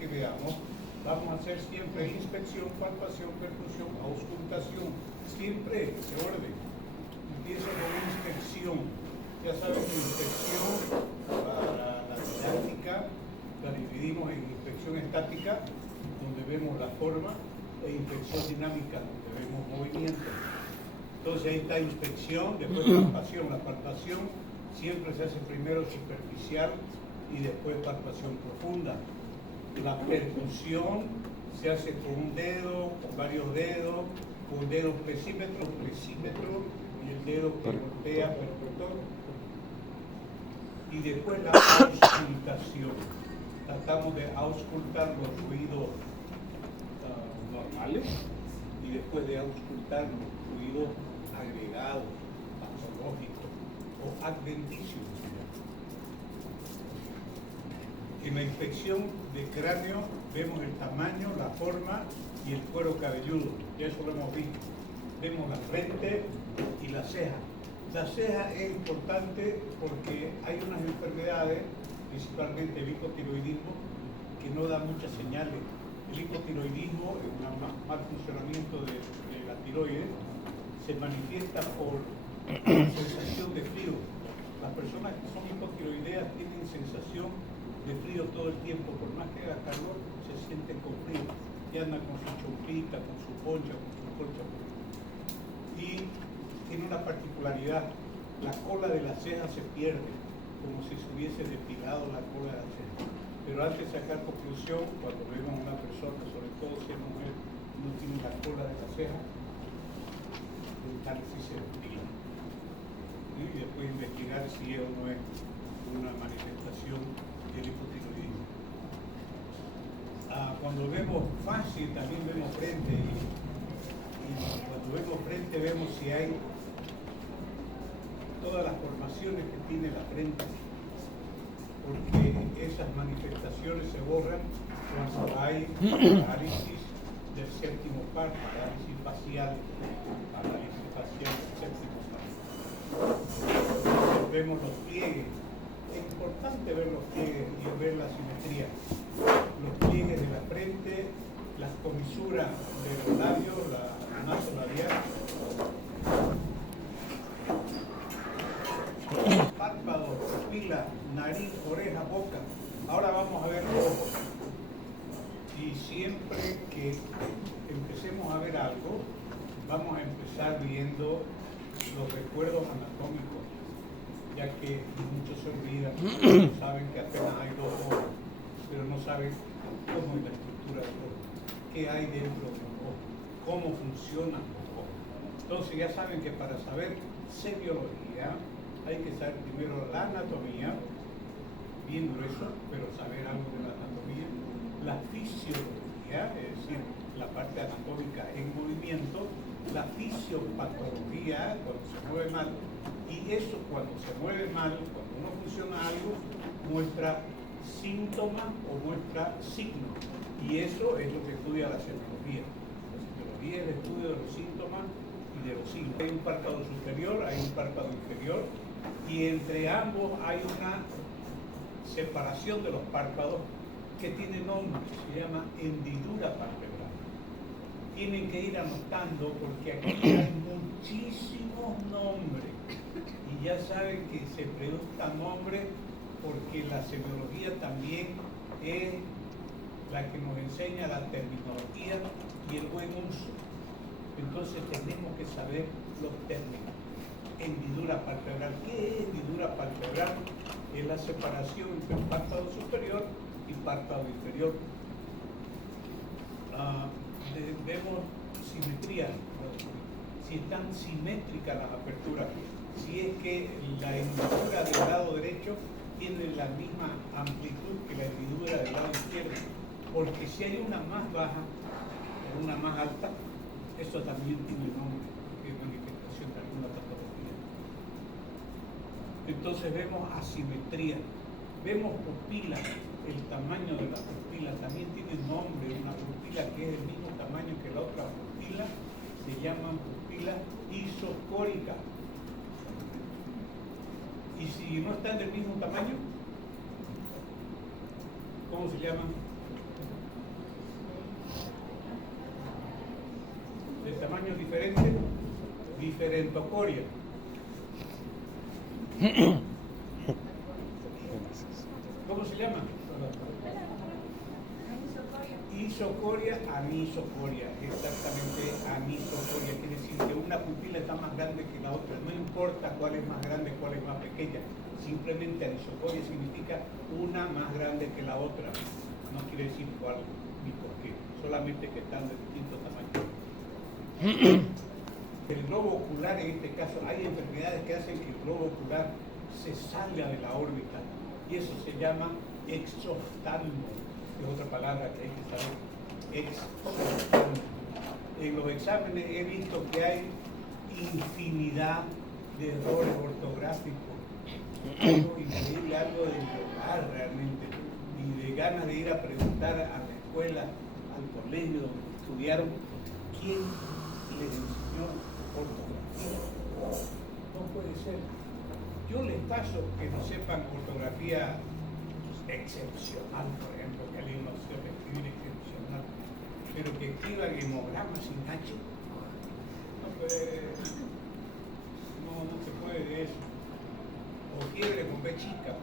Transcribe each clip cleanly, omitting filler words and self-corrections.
que veamos, vamos a hacer siempre inspección, palpación, percusión, auscultación, siempre ese orden. Empieza con inspección. Ya saben que inspección para la didáctica la dividimos en inspección estática, donde vemos la forma, e inspección dinámica, donde vemos movimiento. Entonces ahí está inspección, después palpación. La palpación siempre se hace primero superficial y después palpación profunda. La percusión se hace con un dedo, con varios dedos, con dedos presímetro y el dedo que golpea percutor. Y después la auscultación. Tratamos de auscultar los ruidos normales y después de auscultar los ruidos agregados, patológicos o adventicios. En la inspección de cráneo vemos el tamaño, la forma y el cuero cabelludo. Ya eso lo hemos visto. Vemos la frente y la ceja. La ceja es importante porque hay unas enfermedades, principalmente el hipotiroidismo, que no dan muchas señales. El hipotiroidismo es un mal funcionamiento de la tiroides, se manifiesta por sensación de frío. Las personas que son hipotiroideas tienen sensación de frío todo el tiempo, por más que haga calor, se sienten con frío. Y andan con su chompita, con su poncha, con su colcha. Y tiene una particularidad, la cola de la ceja se pierde, como si se hubiese depilado la cola de la ceja. Pero antes de sacar conclusión, cuando vemos a una persona, sobre todo si es mujer, no tiene la cola de la ceja, tal si se depila. Y después investigar si es o no es una manifestación del hipotiroidismo. Cuando vemos fácil, también vemos frente, y cuando vemos frente vemos si hay todas las formaciones que tiene la frente, porque esas manifestaciones se borran cuando hay parálisis del séptimo par, parálisis facial del séptimo par. Entonces vemos los pliegues. Es importante ver los pliegues y ver la simetría. Los pliegues de la frente, las comisuras de los labios, la naso labial, párpados, pupila, nariz, oreja, boca. Ahora vamos a ver los ojos. Y siempre que empecemos a ver algo, vamos a empezar viendo los recuerdos anatómicos, ya que muchos se olvidan, saben que apenas hay dos ojos, pero no saben cómo es la estructura del ojo, qué hay dentro del ojo, cómo funcionan los ojos. Entonces ya saben que para saber semiología hay que saber primero la anatomía, bien grueso, pero saber algo de la anatomía, la fisiología, es decir, la parte anatómica en movimiento, la fisiopatología, cuando se mueve mal, y eso cuando se mueve mal, cuando no funciona algo, muestra síntomas o muestra signos, y eso es lo que estudia la semiología. La semiología es el estudio de los síntomas y de los signos. Hay un párpado superior, hay un párpado inferior, y entre ambos hay una separación de los párpados que tiene nombre, se llama hendidura palpebral. Tienen que ir anotando porque aquí hay muchísimos nombres y ya saben que se preguntan nombres porque la semiología también es la que nos enseña la terminología y el buen uso. Entonces tenemos que saber los términos. Hendidura palpebral. ¿Qué es hendidura palpebral? Es la separación entre el párpado superior y párpado inferior. Vemos simetría, si están simétricas las aperturas, si es que la hendidura del lado derecho tiene la misma amplitud que la hendidura del lado izquierdo, porque si hay una más baja o una más alta, eso también tiene nombre, que es manifestación de alguna patología. Entonces vemos asimetría, vemos pupilas, el tamaño de la pupila también tiene nombre, una pupila que es del mismo tamaño que la otra pupila, se llaman pupilas isocóricas. Y si no están del mismo tamaño, ¿cómo se llaman? diferente? Diferentocoria. ¿Cómo se llama? Isocoria, anisocoria, exactamente anisocoria, quiere decir que una pupila está más grande que la otra, no importa cuál es más grande, cuál es más pequeña, simplemente anisocoria significa una más grande que la otra, no quiere decir cuál ni por qué, solamente que están de distintos tamaños. El globo ocular, en este caso, hay enfermedades que hacen que el globo ocular se salga de la órbita y eso se llama exoftalmo. Es otra palabra que hay que saber, exoftalmo. En los exámenes he visto que hay infinidad de errores ortográficos. Algo increíble, algo de llorar realmente, y de ganas de ir a preguntar a la escuela, al colegio donde estudiaron, ¿quién les enseñó ortografía? No puede ser. Yo les paso que no sepan ortografía excepcional, por ejemplo, que alguien no sepa escribir excepcional, pero que escriban hemogramas sin H, no se puede de eso. O fiebre con B chica.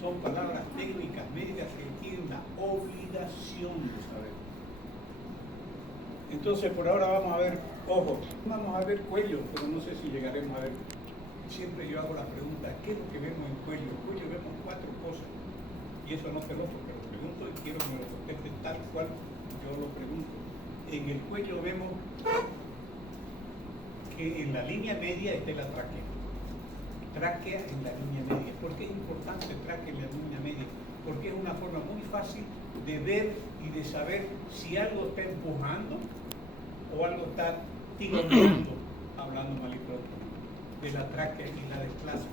Son palabras técnicas médicas que tienen la obligación de saber. Entonces, por ahora vamos a ver ojos, vamos a ver cuello, pero no sé si llegaremos a ver. Siempre yo hago la pregunta, ¿qué es lo que vemos en cuello? En cuello vemos 4 cosas, y eso no te lo pregunto y quiero que me lo contesten tal cual yo lo pregunto. En el cuello vemos que en la línea media está la tráquea. Tráquea en la línea media. ¿Por qué es importante tráquea en la línea media? Porque es una forma muy fácil de ver y de saber si algo está empujando o algo está tironeando, hablando mal y pronto, de la tráquea y la desplaza.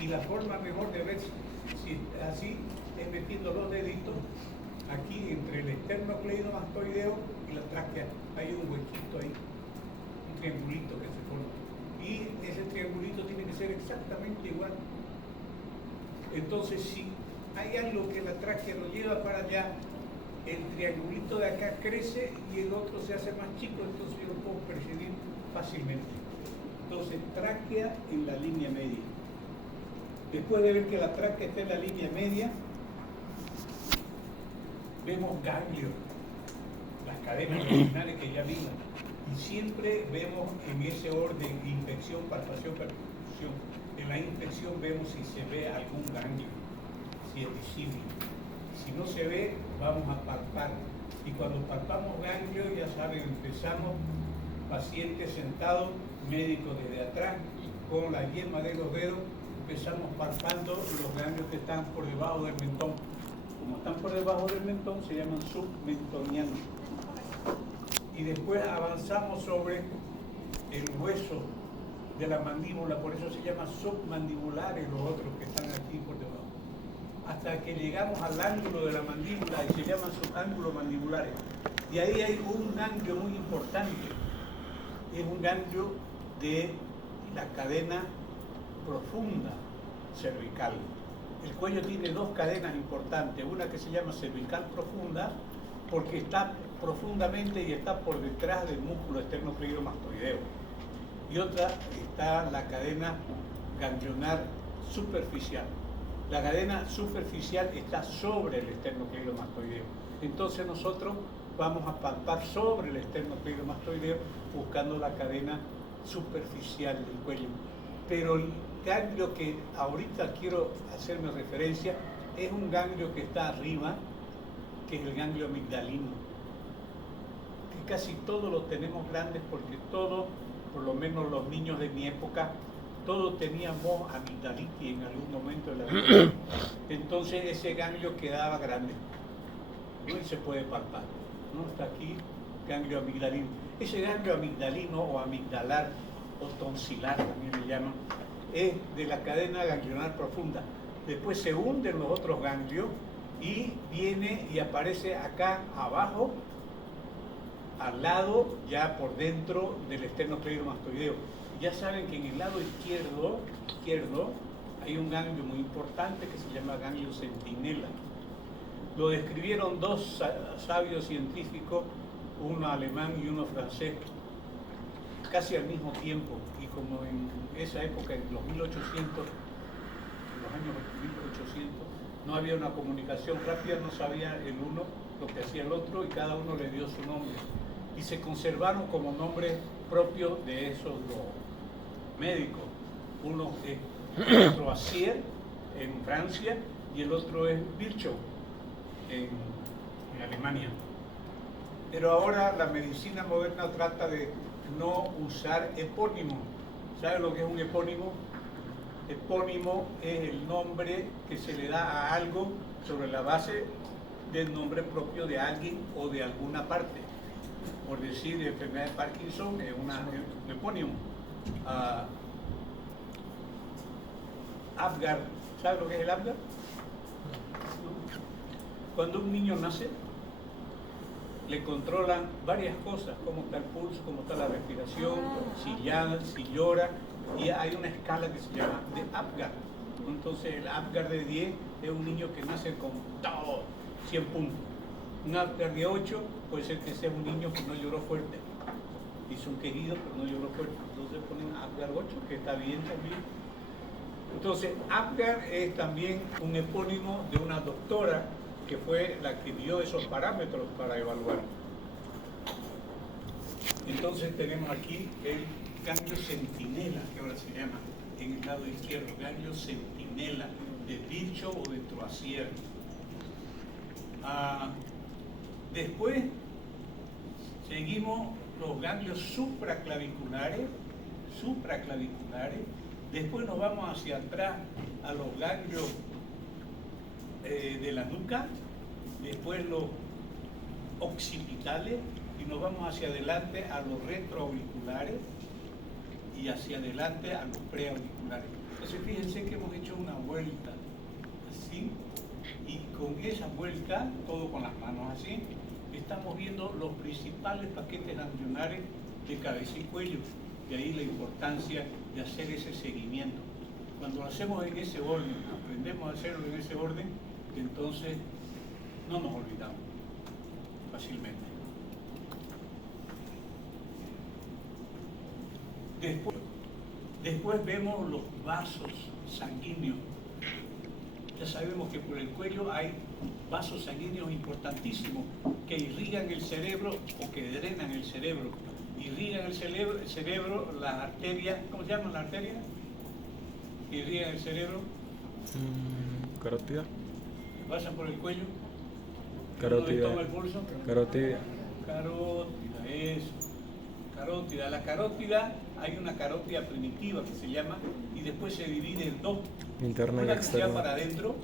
Y la forma mejor de ver si así es metiendo los deditos aquí entre el esternocleidomastoideo y la tráquea. Hay un huequito ahí, un triangulito que se forma. Y ese triangulito tiene que ser exactamente igual. Entonces, si hay algo que la tráquea lo lleva para allá, el triangulito de acá crece y el otro se hace más chico, entonces yo lo puedo percibir fácilmente. Entonces, tráquea en la línea media. Después de ver que la tráquea está en la línea media, vemos ganglios, las cadenas originales que ya vimos. Y siempre vemos en ese orden inspección, palpación, percusión. En la inspección vemos si se ve algún ganglio, si es visible. Si no se ve, vamos a palpar. Y cuando palpamos ganglio, ya saben, empezamos paciente sentado, médico desde atrás, con la yema de los dedos, empezamos palpando los ganglios que están por debajo del mentón. Como están por debajo del mentón, se llaman submentonianos. Y después avanzamos sobre el hueso de la mandíbula, por eso se llama submandibulares los otros que están aquí por debajo. Hasta que llegamos al ángulo de la mandíbula y se llaman subángulos mandibulares. Y ahí hay un ganglio muy importante, es un ganglio de la cadena profunda cervical. El cuello tiene 2 cadenas importantes, una que se llama cervical profunda, porque está profundamente y está por detrás del músculo esternocleidomastoideo. Y otra está la cadena ganglionar superficial. La cadena superficial está sobre el esternocleidomastoideo. Entonces nosotros vamos a palpar sobre el esternocleidomastoideo buscando la cadena superficial del cuello. Pero el ganglio que ahorita quiero hacerme referencia es un ganglio que está arriba, que es el ganglio amigdalino, que casi todos los tenemos grandes porque todos, por lo menos los niños de mi época, todos teníamos amigdalitis en algún momento de la vida. Entonces ese ganglio quedaba grande, ¿no? Y se puede palpar, ¿no? Está aquí, ganglio amigdalino. Ese ganglio amigdalino o amigdalar o tonsilar también le llaman, es de la cadena ganglionar profunda. Después se hunden los otros ganglios y viene y aparece acá abajo, al lado, ya por dentro del esternocleidomastoideo. Ya saben que en el lado izquierdo hay un ganglio muy importante que se llama ganglio centinela. Lo describieron 2 sabios científicos uno alemán y uno francés, casi al mismo tiempo, y como en esa época, en los 1800, en los años 1800, no había una comunicación rápida, no sabía el uno lo que hacía el otro y cada uno le dio su nombre. Y se conservaron como nombres propios de esos dos médicos. Uno es Troisier en Francia y el otro es Virchow en Alemania. Pero ahora la medicina moderna trata de no usar epónimos. ¿Sabe lo que es un epónimo? Epónimo es el nombre que se le da a algo sobre la base del nombre propio de alguien o de alguna parte. Por decir, la enfermedad de Parkinson es un epónimo. Apgar, ¿sabe lo que es el Apgar? Cuando un niño nace, le controlan varias cosas, cómo está el pulso, cómo está la respiración, si llora, y hay una escala que se llama de Apgar. Entonces el Apgar de 10 es un niño que nace con todo, 100 puntos. Un Apgar de 8 puede ser que sea un niño que no lloró fuerte, hizo un querido pero no lloró fuerte, entonces ponen Apgar 8, que está bien también. Entonces Apgar es también un epónimo de una doctora que fue la que dio esos parámetros para evaluar. Entonces tenemos aquí el ganglio centinela, que ahora se llama en el lado izquierdo, ganglio centinela de Virchow o de Troisier. Después seguimos los ganglios supraclaviculares, después nos vamos hacia atrás a los ganglios de la nuca, después los occipitales y nos vamos hacia adelante a los retroauriculares y hacia adelante a los preauriculares. Entonces fíjense que hemos hecho una vuelta así y con esa vuelta, todo con las manos así, estamos viendo los principales paquetes ganglionares de cabeza y cuello. De ahí la importancia de hacer ese seguimiento. Cuando lo hacemos en ese orden, aprendemos a hacerlo en ese orden, entonces no nos olvidamos fácilmente. Después vemos los vasos sanguíneos. Ya sabemos que por el cuello hay vasos sanguíneos importantísimos que irrigan el cerebro o que drenan el cerebro. Irrigan el cerebro, las arterias, ¿cómo se llaman las arterias? Irrigan el cerebro. Carótida. Pasan por el cuello. Carótida. Toma el pulso. Carótida. Carótida, eso. Carótida. La carótida, hay una carótida primitiva que se llama, y después se divide en dos. Interna y Una que se va externa. para adentro,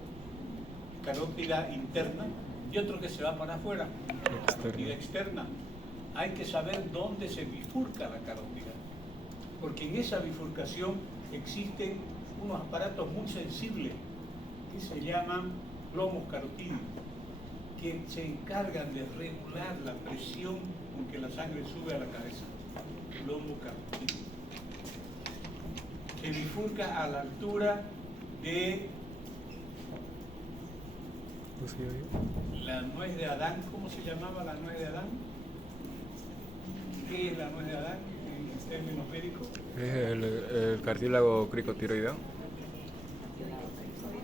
carótida interna, y otro que se va para afuera, carótida externa. Hay que saber dónde se bifurca la carótida, porque en esa bifurcación existen unos aparatos muy sensibles que se llaman lomos carotídeos, que se encargan de regular la presión con que la sangre sube a la cabeza. Lomo carotídeo. Se bifurca a la altura de la nuez de Adán. ¿Cómo se llamaba la nuez de Adán? ¿Qué es la nuez de Adán en términos médicos? ¿Es el cartílago cricotiroideo?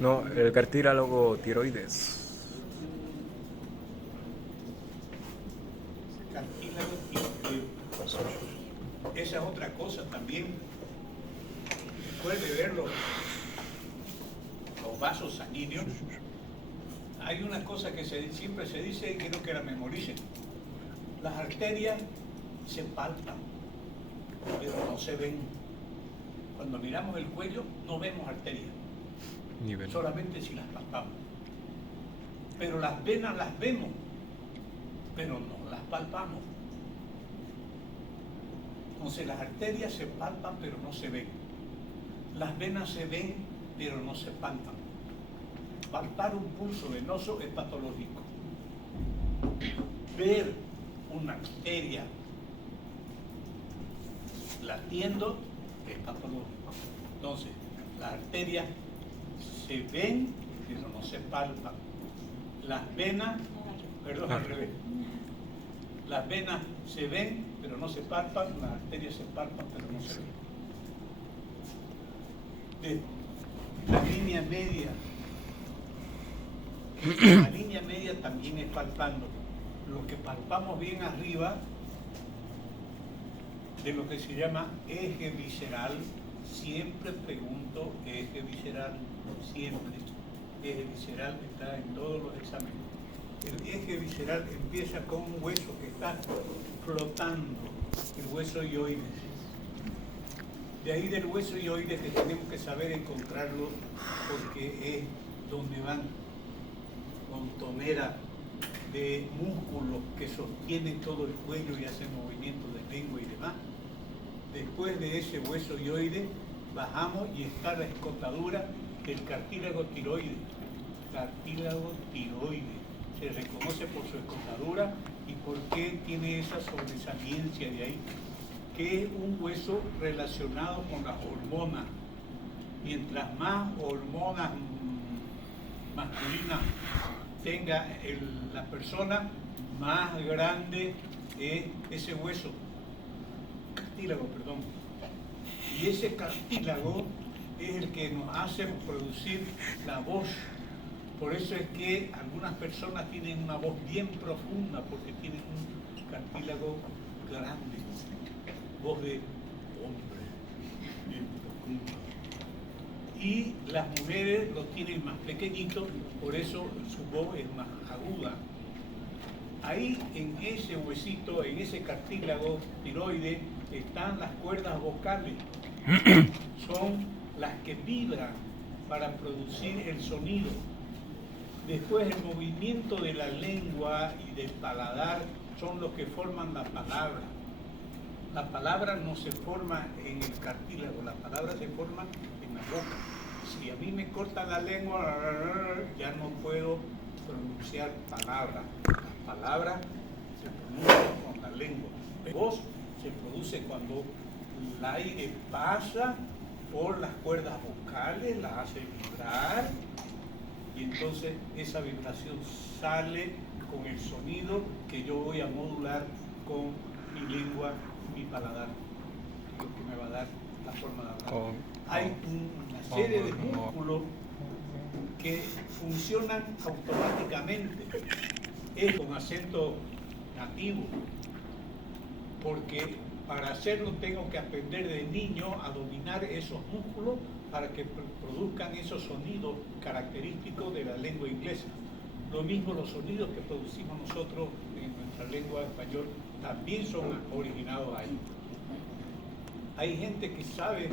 No, el cartílago tiroides. Cartílago tiroideo. Esa es otra cosa también. Puede ver los vasos sanguíneos. Hay una cosa que siempre se dice y quiero que la memoricen. Las arterias se palpan, pero no se ven. Cuando miramos el cuello no vemos arterias, solamente si las palpamos. Pero las venas las vemos, pero no las palpamos. Entonces las arterias se palpan pero no se ven. Las venas se ven pero no se palpan. Palpar un pulso venoso es patológico. Ver una arteria latiendo es patológico. Entonces, las arterias se ven pero no se palpan. Las venas, perdón, al revés. Las venas se ven, pero no se palpan, las arterias se palpan, pero no se ven. La línea media. La línea media también es palpando. Lo que palpamos bien arriba de lo que se llama eje visceral, siempre pregunto eje visceral, siempre. Eje visceral está en todos los exámenes. El eje visceral empieza con un hueso que está flotando, el hueso hioides. De ahí del hueso hioides que tenemos que saber encontrarlo porque es donde van montonera de músculos que sostienen todo el cuello y hacen movimientos de lengua y demás. Después de ese hueso hioide bajamos y está la escotadura del cartílago tiroide. Cartílago tiroide. Se reconoce por su escotadura y por qué tiene esa sobresaliencia de ahí, que es un hueso relacionado con las hormonas. Mientras más hormonas masculinas tenga la persona, más grande es ese hueso, cartílago, perdón. Y ese cartílago es el que nos hace producir la voz. Por eso es que algunas personas tienen una voz bien profunda, porque tienen un cartílago grande, voz de hombre, bien profunda. Y las mujeres lo tienen más pequeñito, por eso su voz es más aguda. Ahí en ese huesito, en ese cartílago tiroide, están las cuerdas vocales. Son las que vibran para producir el sonido. Después el movimiento de la lengua y del paladar son los que forman la palabra. La palabra no se forma en el cartílago, la palabra se forma en la boca. Si a mí me corta la lengua, ya no puedo pronunciar palabra. La palabra se pronuncia con la lengua. La voz se produce cuando el aire pasa por las cuerdas vocales, las hace vibrar, y entonces esa vibración sale con el sonido que yo voy a modular con mi lengua, mi paladar, lo que me va a dar la forma de hablar. Hay una serie de músculos que funcionan automáticamente, es con acento nativo, porque para hacerlo tengo que aprender de niño a dominar esos músculos para que produzcan esos sonidos característicos de la lengua inglesa. Lo mismo los sonidos que producimos nosotros en nuestra lengua español también son originados ahí. Hay gente que sabe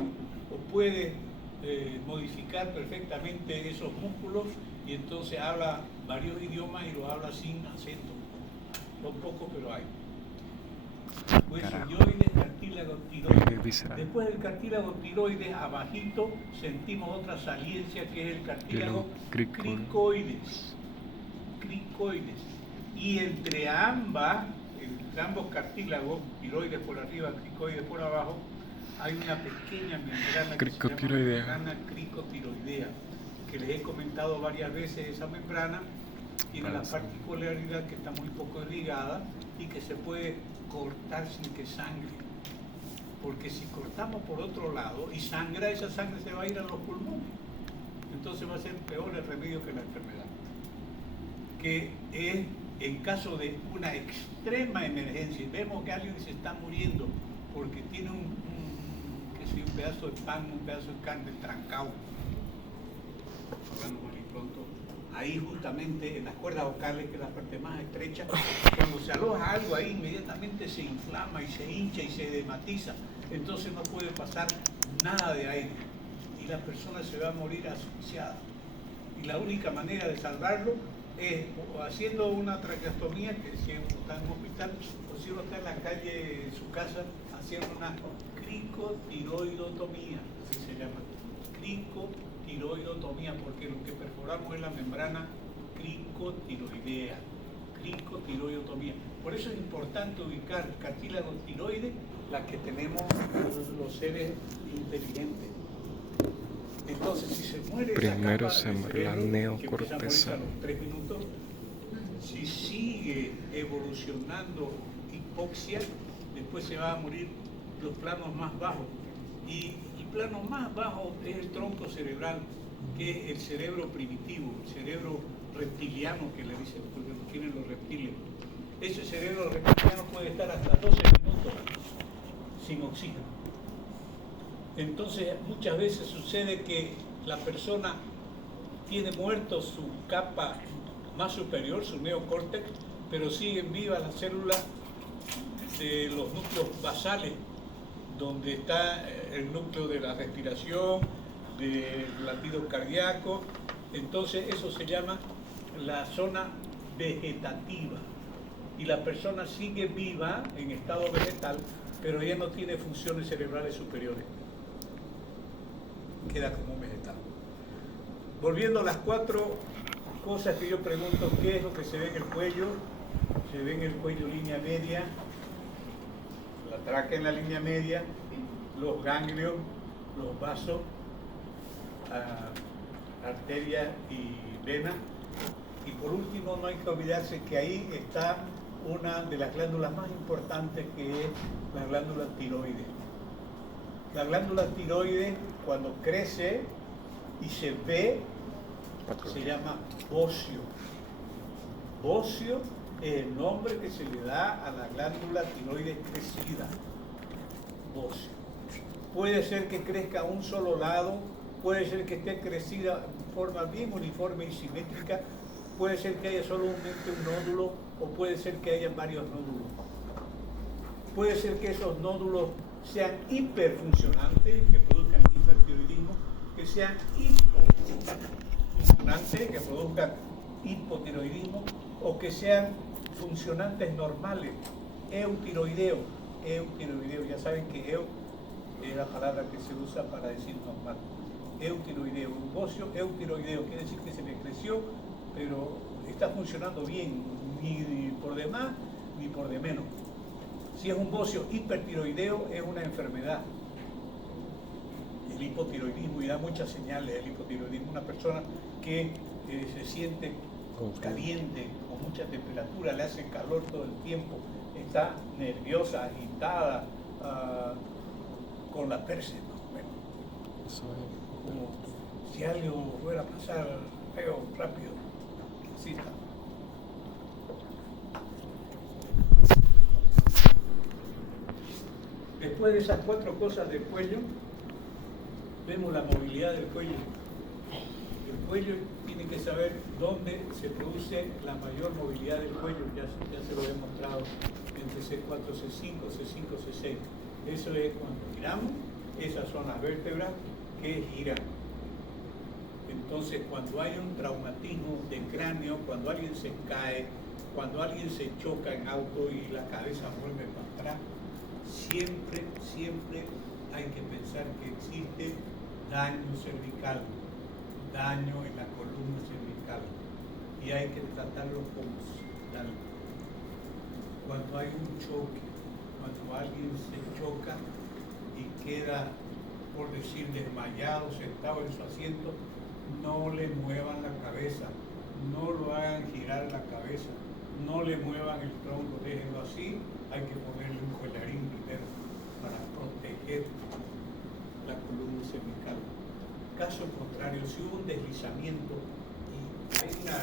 o puede modificar perfectamente esos músculos y entonces habla varios idiomas y lo habla sin acento. Son pocos, pero hay. Hueso hioides, cartílago tiroides. Después del cartílago tiroides, abajito, sentimos otra saliencia que es el cartílago cricoides. Cricoides. Y entre ambos cartílagos, tiroides por arriba, cricoides por abajo, hay una pequeña membrana que se llama membrana cricotiroidea, que les he comentado varias veces. Esa membrana tiene la particularidad que está muy poco irrigada y que se puede cortar sin que sangre, porque si cortamos por otro lado y sangra, esa sangre se va a ir a los pulmones, entonces va a ser peor el remedio que la enfermedad, que es en caso de una extrema emergencia y vemos que alguien se está muriendo porque tiene un pedazo de pan, un pedazo de carne trancado, hablando mal y pronto, ahí justamente en las cuerdas vocales, que es la parte más estrecha, cuando se aloja algo ahí, inmediatamente se inflama y se hincha y se edematiza, entonces no puede pasar nada de aire y la persona se va a morir asfixiada. Y la única manera de salvarlo es o haciendo una traqueostomía, que si está en un hospital, o si uno está en la calle de su casa, haciendo una cricotiroidotomía, así se llama, cricotiroidotomía, porque lo que perforamos es la membrana cricotiroidea, cricotiroidotomía. Por eso es importante ubicar cartílago tiroide, la que tenemos los seres inteligentes. Entonces, si se muere primero esa capa se la neocorteza. a los 3 minutos, si sigue evolucionando hipoxia, después se va a morir los planos más bajos. Y el plano más bajo es el tronco cerebral, que es el cerebro primitivo, el cerebro reptiliano que le dicen, porque lo tienen los reptiles. Ese cerebro reptiliano puede estar hasta 12 minutos sin oxígeno. Entonces muchas veces sucede que la persona tiene muerto su capa más superior, su neocórtex, pero siguen vivas las células de los núcleos basales, donde está el núcleo de la respiración, del latido cardíaco. Entonces eso se llama la zona vegetativa. Y la persona sigue viva en estado vegetal, pero ya no tiene funciones cerebrales superiores. Queda como un vegetal. Volviendo a las 4 cosas que yo pregunto, ¿qué es lo que se ve en el cuello? Se ve en el cuello línea media, la tráquea en la línea media, los ganglios, los vasos, arteria y vena. Y por último, no hay que olvidarse que ahí está una de las glándulas más importantes, que es la glándula tiroides. La glándula tiroides, cuando crece y se ve, se llama bocio. Bocio es el nombre que se le da a la glándula tiroides crecida. Bocio. Puede ser que crezca a un solo lado, puede ser que esté crecida de forma bien uniforme y simétrica, puede ser que haya solamente un nódulo o puede ser que haya varios nódulos. Puede ser que esos nódulos sean hiperfuncionantes, que produzcan hipertiroidismo, que sean hipofuncionantes, que produzcan hipotiroidismo, o que sean funcionantes normales, eutiroideo. Eutiroideo, ya saben que eu es la palabra que se usa para decir normal. Eutiroideo, un bocio eutiroideo, quiere decir que se le creció, pero está funcionando bien, ni por de más ni por de menos. Si es un bocio hipertiroideo, es una enfermedad. El hipotiroidismo, y da muchas señales el hipotiroidismo, una persona que se siente caliente, con mucha temperatura, le hace calor todo el tiempo, está nerviosa, agitada, con la perse, más o menos. Como si algo fuera a pasar feo, rápido. Así está. Después de esas 4 cosas del cuello, vemos la movilidad del cuello. El cuello tiene que saber dónde se produce la mayor movilidad del cuello, ya se lo he mostrado entre C4, C5, C5, C6. Eso es cuando giramos, esas son las vértebras que giran. Entonces, cuando hay un traumatismo de cráneo, cuando alguien se cae, cuando alguien se choca en auto y la cabeza vuelve para atrás, siempre hay que pensar que existe daño cervical, daño en la columna cervical, y hay que tratarlo como tal. Cuando hay un choque, cuando alguien se choca y queda, por decir, desmayado, sentado en su asiento, no le muevan la cabeza, no lo hagan girar la cabeza, no le muevan el tronco, déjenlo así. Hay que ponerle un collarín primero para proteger la columna cervical. Caso contrario, si hubo un deslizamiento y hay una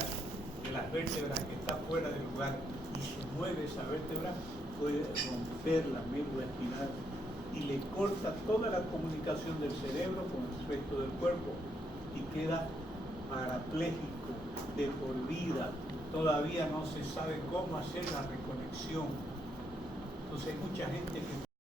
de las vértebras que está fuera del lugar y se mueve esa vértebra, puede romper la médula espinal y le corta toda la comunicación del cerebro con el resto del cuerpo y queda parapléjico de por vida. Todavía no se sabe cómo hacer la reconexión. Entonces hay mucha gente que